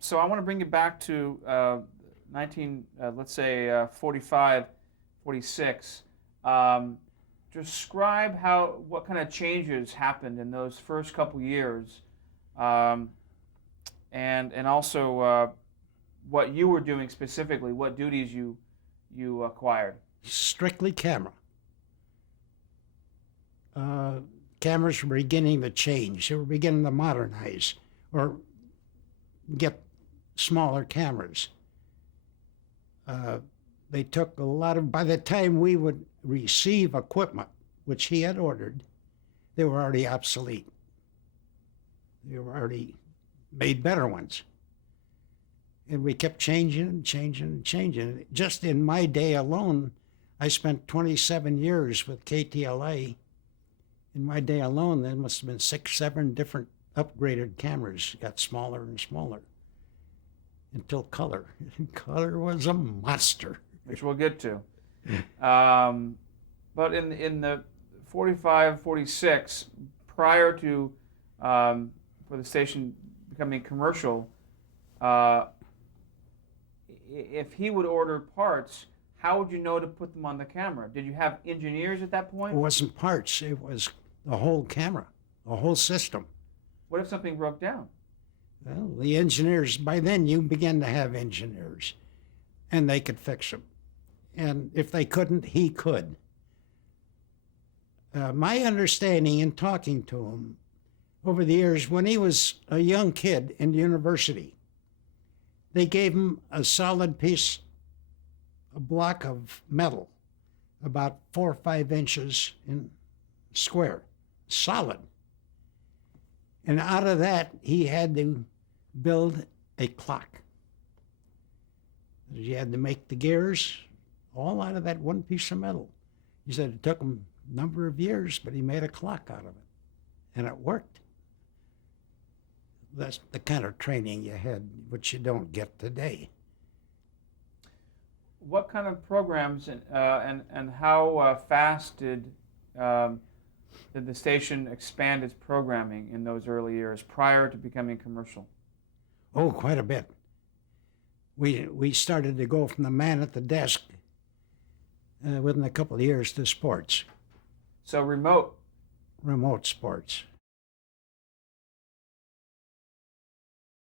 So I want to bring you back to 45, 46. Um, Describe what kind of changes happened in those first couple years, um, and also what you were doing specifically, what duties you acquired. Strictly camera. Uh, Cameras were beginning to change. They were beginning to modernize or get smaller cameras. Uh, they took a lot of, by the time we would receive equipment, which he had ordered, they were already obsolete. They were already made better ones. And we kept changing and changing and changing. Just in my day alone, I spent 27 years with KTLA. In my day alone, there must have been 6, 7 different upgraded cameras. Got smaller and smaller until color. Color was a monster. Which we'll get to. But in the 45, 46, prior to for the station becoming commercial, if he would order parts, how would you know to put them on the camera? Did you have engineers at that It point? wasn't parts, it was the whole camera, the whole system. What if something broke down? Well, the engineers, by then you began to have engineers, and they could fix them. And if they couldn't, he could. My understanding in talking to him over the years, when he was a young kid in university, they gave him a solid piece, a block of metal, about 4 or 5 inches in square, solid. And out of that, he had to build a clock. He had to make the gears all out of that one piece of metal. He said it took him a number of years, but he made a clock out of it. And it worked. That's the kind of training you had, which you don't get today. What kind of programs and how fast did the station expand its programming in those early years prior to becoming commercial? Oh, quite a bit. We started to go from the man at the desk within a couple of years to sports, So remote. remote sports.